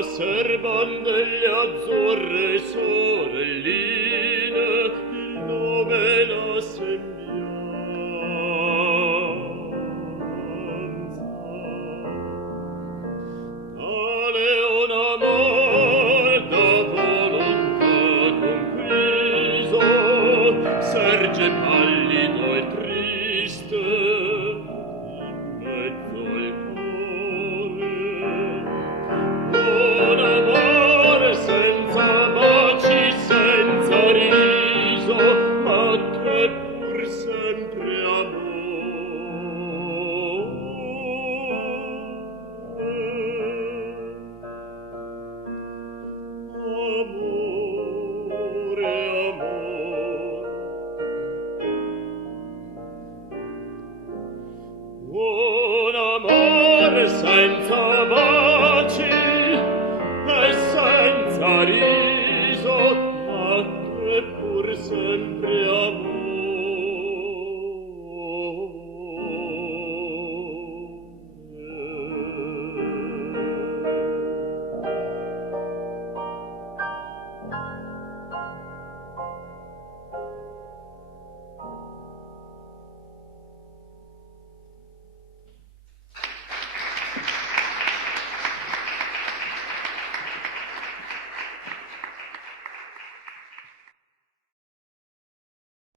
serban delle azzurre sorelline, il nome e la sembianza. Tale un amor da volontà conquiso, serge pallido e triste in mezzo al